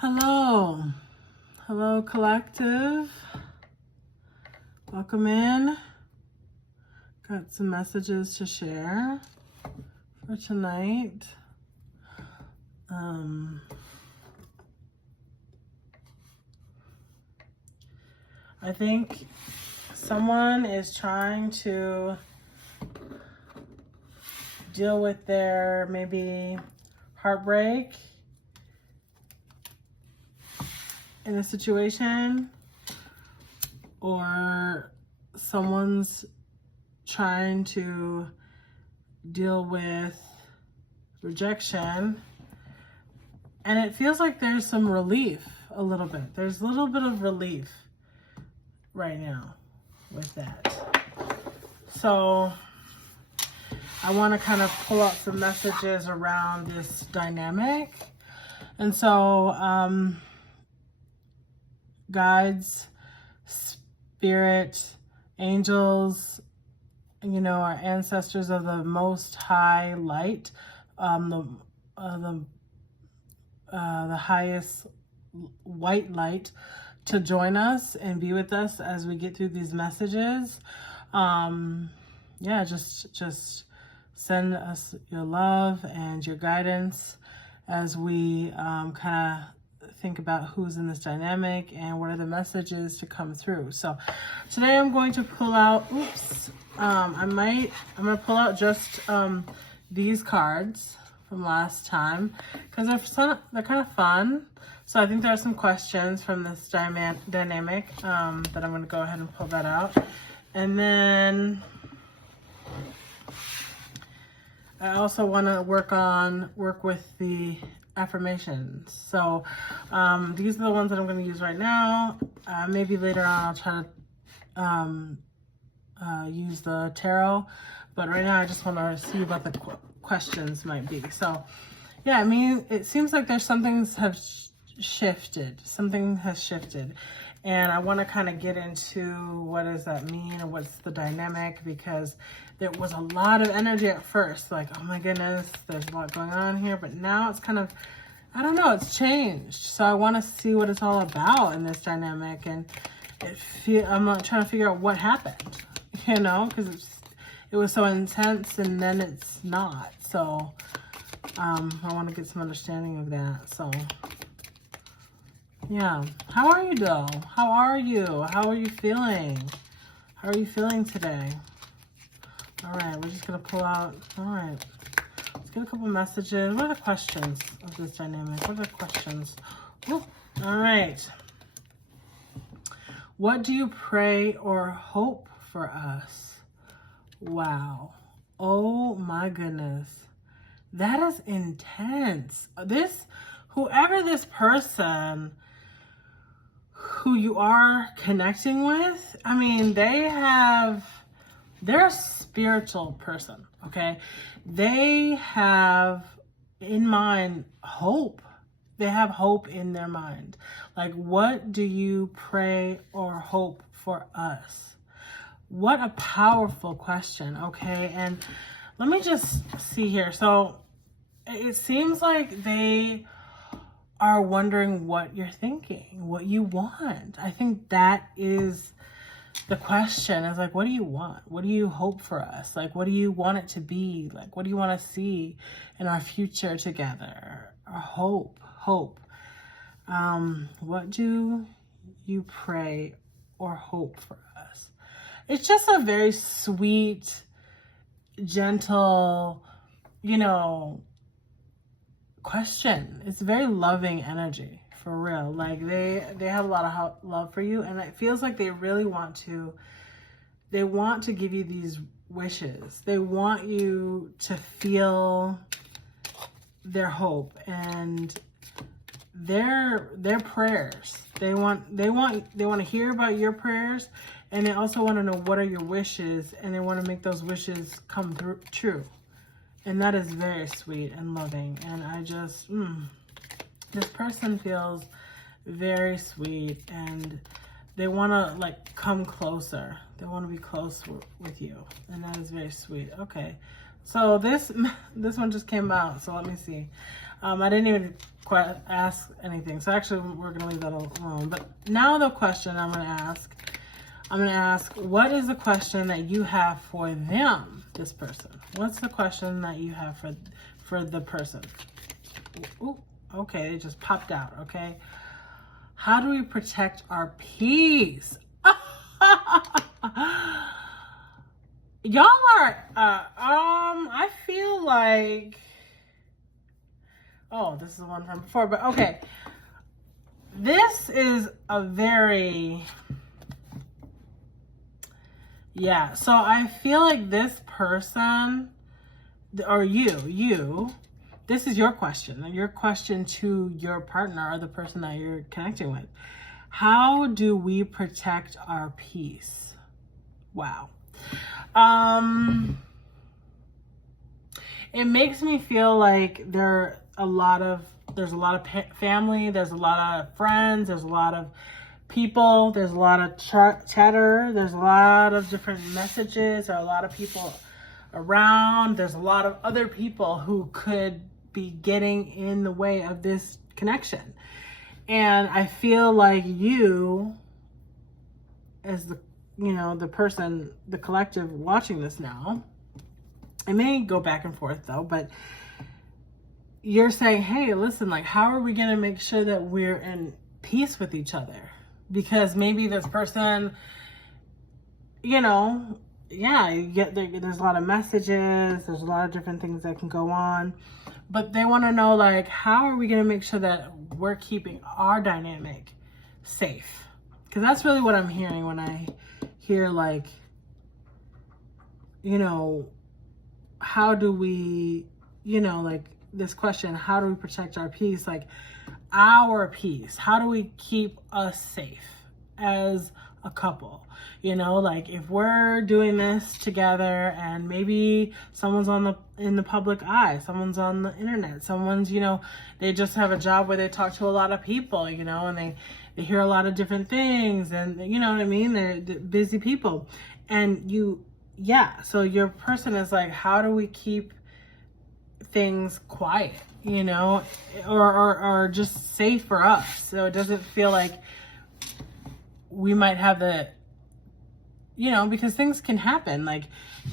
Hello. Hello, collective. Welcome in. Got some messages to share for tonight. I think someone is trying to deal with their maybe heartbreak in a situation, or someone's trying to deal with rejection, and it feels like there's some relief a little bit. There's a little bit of relief right now with that. So I want to kind of pull out some messages around this dynamic. And so guides, spirit, angels, you know, our ancestors of the most high light, the highest white light, to join us and be with us as we get through these messages. Yeah, just send us your love and your guidance as we kind of think about who's in this dynamic and what are the messages to come through. So today I'm going to pull out, I'm going to pull out just these cards from last time because they're kind of fun. So I think there are some questions from this dynamic that I'm going to go ahead and pull that out. And then I also want to work with the affirmations. So these are the ones that I'm going to use right now. Maybe later on I'll try to use the tarot, but right now I just want to see what the questions might be. So yeah, I mean, it seems like there's something has shifted, and I want to kind of get into what does that mean and what's the dynamic, because there was a lot of energy at first, like, oh my goodness, there's a lot going on here, but now it's kind of, I don't know, it's changed. So I want to see what it's all about in this dynamic, and I'm not trying to figure out what happened, you know, because it was so intense and then it's not. So I want to get some understanding of that. So yeah, how are you though? How are you? How are you feeling? How are you feeling today? All right, we're just gonna pull out. All right, let's get a couple messages. What are the questions of this dynamic? What are the questions? Ooh. All right. What do you pray or hope for us? Wow. Oh my goodness. That is intense. Whoever this person who you are connecting with, I mean, they're a spiritual person, okay? They have in mind hope. They have hope in their mind. Like, what do you pray or hope for us? What a powerful question, okay? And let me just see here. So it seems like they are wondering what you're thinking, what you want. I think that is the question, is like, what do you want? What do you hope for us? Like, what do you want it to be? Like, what do you want to see in our future together? Our hope. What do you pray or hope for us? It's just a very sweet, gentle, you know, question. It's very loving energy, for real. Like they have a lot of love for you, and it feels like they really want to give you these wishes. They want you to feel their hope and their prayers. They want to hear about your prayers, and they also want to know what are your wishes, and they want to make those wishes come true. And that is very sweet and loving. And I just, this person feels very sweet, and they want to like come closer. They want to be close with you. And that is very sweet. Okay. So this one just came out. So let me see. I didn't even ask anything. So actually, we're going to leave that alone. But now the question I'm going to ask, what is the question that you have for them, this person? What's the question that you have for the person? Ooh, okay, it just popped out, okay? How do we protect our peace? Y'all are, I feel like, oh, this is the one from before, but okay. This is a very, yeah, so I feel like this person, or you, this is your question to your partner or the person that you're connecting with. How do we protect our peace? Wow. It makes me feel like there's a lot of family, there's a lot of friends, there's a lot of people, there's a lot of chatter, there's a lot of different messages, there are a lot of people around, there's a lot of other people who could be getting in the way of this connection. And I feel like you, as the person, the collective watching this now, it may go back and forth though, but you're saying, hey, listen, like, how are we going to make sure that we're in peace with each other? Because maybe this person, there's a lot of messages, there's a lot of different things that can go on, but they want to know, like, how are we going to make sure that we're keeping our dynamic safe? Because that's really what I'm hearing when I hear, like, how do we, like this question, how do we protect our peace? Like, our peace, how do we keep us safe as a couple? Like, if we're doing this together and maybe someone's in the public eye, someone's on the internet, someone's, they just have a job where they talk to a lot of people, and they hear a lot of different things, and you know what I mean? They're busy people. And so your person is like, how do we keep things quiet, or just safe for us, so it doesn't feel like we might have the, because things can happen, like,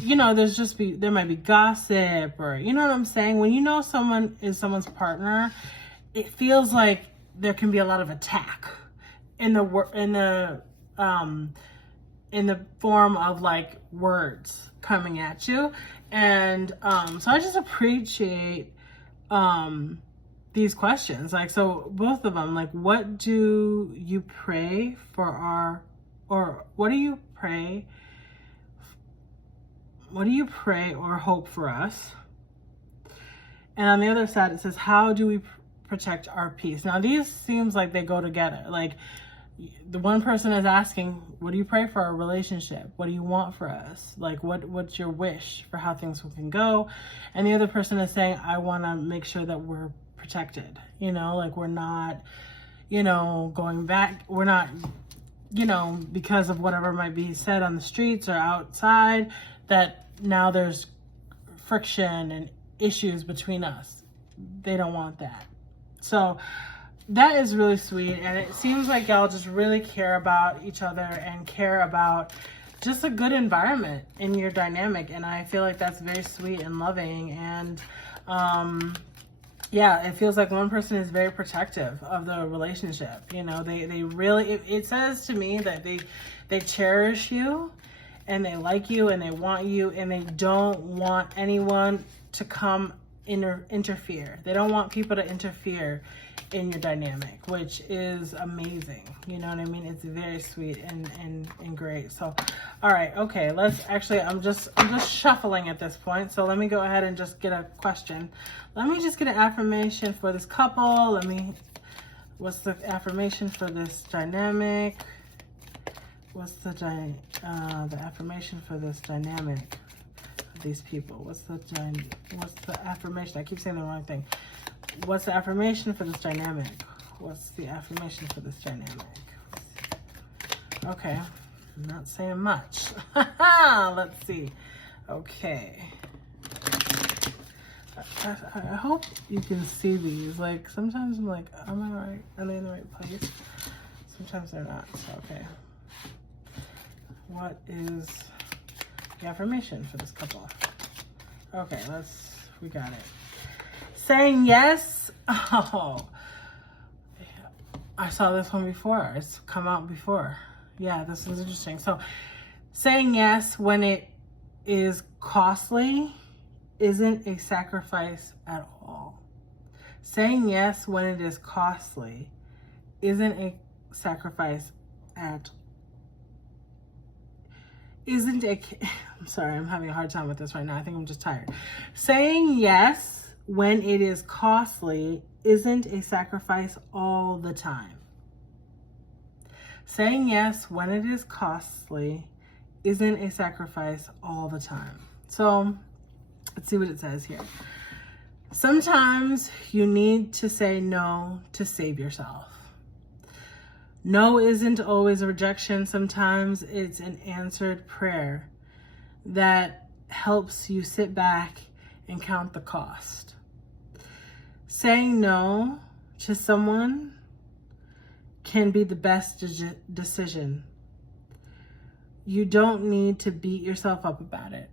there might be gossip, or, you know what I'm saying? When someone is someone's partner, it feels like there can be a lot of attack in the form of, like, words coming at you. And so I just appreciate these questions. Like, so both of them, like, what do you pray for what do you pray or hope for us? And on the other side, it says, how do we protect our peace? Now, these seems like they go together. Like, the one person is asking, what do you pray for our relationship? What do you want for us? Like, what's your wish for how things can go? And the other person is saying, I want to make sure that we're protected, like, we're not, going back, we're not, because of whatever might be said on the streets or outside, that now there's friction and issues between us. They don't want that. So that is really sweet, and it seems like y'all just really care about each other and care about just a good environment in your dynamic, and I feel like that's very sweet and loving. And it feels like one person is very protective of the relationship. They really, it says to me that they cherish you, and they like you, and they want you, and they don't want anyone to come interfere. They don't want people to interfere in your dynamic, which is amazing. You know what I mean? It's very sweet and great. So, all right, okay, I'm just shuffling at this point. So let me go ahead and just get a question. Let me just get an affirmation for this couple. What's the affirmation for this dynamic? What's the affirmation for this dynamic of these people? What's the affirmation? I keep saying the wrong thing. What's the affirmation for this dynamic? What's the affirmation for this dynamic? Okay, I'm not saying much. Let's see. Okay. I hope you can see these. Like, sometimes I'm like, am I right? Are they in the right place? Sometimes they're not. So, okay. What is the affirmation for this couple? Okay, we got it. Saying yes. Oh, I saw this one before. It's come out before. Yeah, this one's interesting. So, saying yes when it is costly isn't a sacrifice at all. Saying yes when it is costly isn't a sacrifice at I'm sorry, I'm having a hard time with this right now. I think I'm just tired. Saying yes when it is costly isn't a sacrifice all the time. Saying yes when it is costly isn't a sacrifice all the time. So let's see what it says here. Sometimes you need to say no to save yourself. No isn't always a rejection. Sometimes it's an answered prayer that helps you sit back and count the cost. Saying no to someone can be the best decision. You don't need to beat yourself up about it.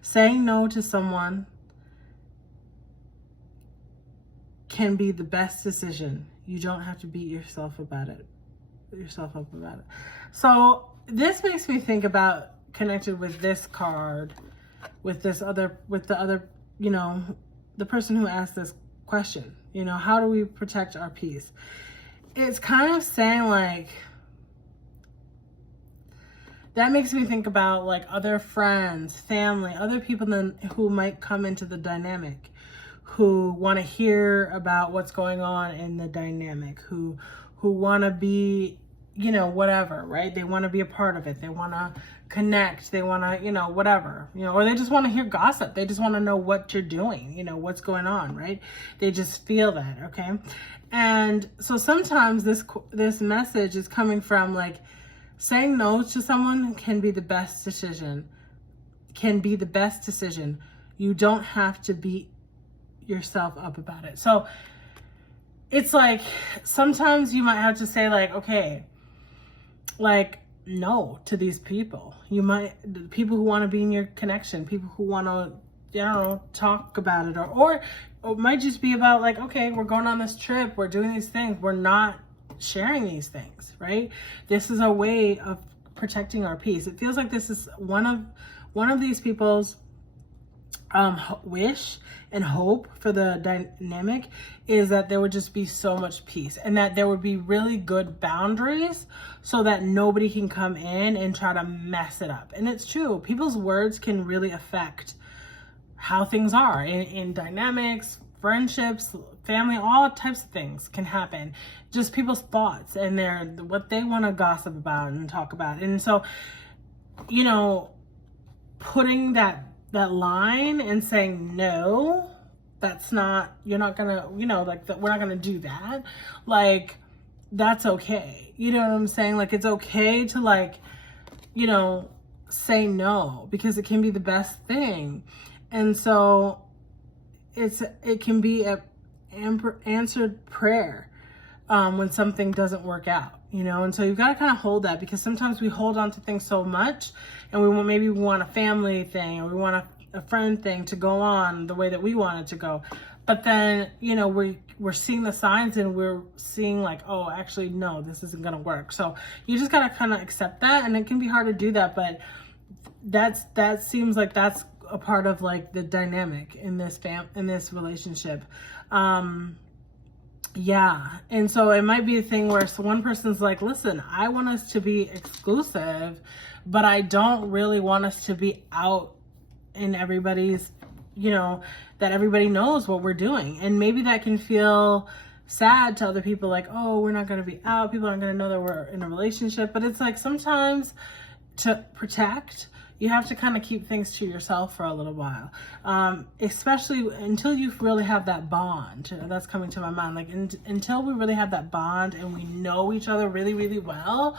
Saying no to someone can be the best decision. You don't have to beat yourself up about it. So this makes me think about, connected with this card, with the other, you know, the person who asked this question, you know, how do we protect our peace? It's kind of saying like, that makes me think about like other friends, family, other people who might come into the dynamic, who want to hear about what's going on in the dynamic, who want to be, you know, whatever, right? They want to be a part of it. They want to connect. They want to, you know, whatever, you know, or they just want to hear gossip. They just want to know what you're doing, you know, what's going on, right? They just feel that, okay? And so sometimes this message is coming from like, saying no to someone can be the best decision. You don't have to beat yourself up about it. So it's like, sometimes you might have to say like, okay, like no to these people. People who want to be in your connection, people who want to, I don't know, talk about it, or it might just be about like, okay, we're going on this trip, we're doing these things, we're not sharing these things, right? This is a way of protecting our peace. It feels like this is one of these people's wish and hope for the dynamic is that there would just be so much peace, and that there would be really good boundaries so that nobody can come in and try to mess it up. And it's true, people's words can really affect how things are in dynamics, friendships, family, all types of things can happen. Just people's thoughts and what they want to gossip about and talk about. And so, you know, putting that line and saying, no, that's not, you're not gonna, you know, like we're not gonna do that. Like, that's okay. You know what I'm saying? Like, it's okay to like, you know, say no, because it can be the best thing. And so it can be an answered prayer when something doesn't work out, you know. And so you've got to kind of hold that, because sometimes we hold on to things so much, and maybe we want a family thing, or we want a friend thing to go on the way that we want it to go. But then, you know, we're seeing the signs, and we're seeing like, oh, actually, no, this isn't going to work. So you just got to kind of accept that. And it can be hard to do that, but that seems like that's a part of like the dynamic in this relationship. Yeah. And so it might be a thing where one person's like, listen, I want us to be exclusive, but I don't really want us to be out in everybody's, you know, that everybody knows what we're doing. And maybe that can feel sad to other people, like, oh, we're not going to be out, people aren't going to know that we're in a relationship. But it's like, sometimes to protect, you have to kind of keep things to yourself for a little while, especially until you really have that bond. That's coming to my mind. Like, until we really have that bond and we know each other really, really well,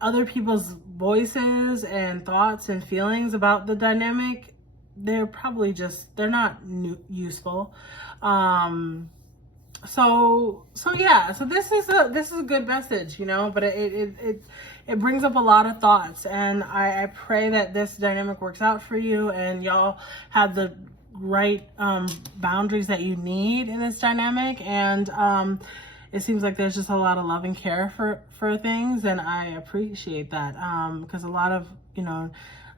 other people's voices and thoughts and feelings about the dynamic, they're probably just, they're not useful. So yeah, so this is a good message, you know, but it brings up a lot of thoughts, and I pray that this dynamic works out for you and y'all have the right boundaries that you need in this dynamic. And it seems like there's just a lot of love and care for things, and I appreciate that, because a lot of, you know,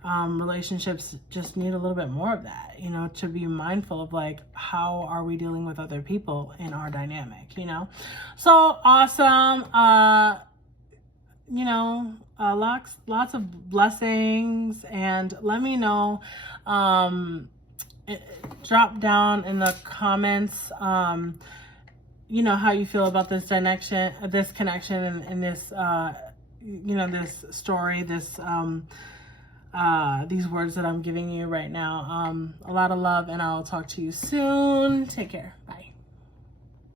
relationships just need a little bit more of that, you know, to be mindful of like, how are we dealing with other people in our dynamic, you know? So awesome. You know, lots of blessings, and let me know, drop down in the comments, you know, how you feel about this connection, and this, you know, this story, these words that I'm giving you right now. A lot of love, and I'll talk to you soon. Take care.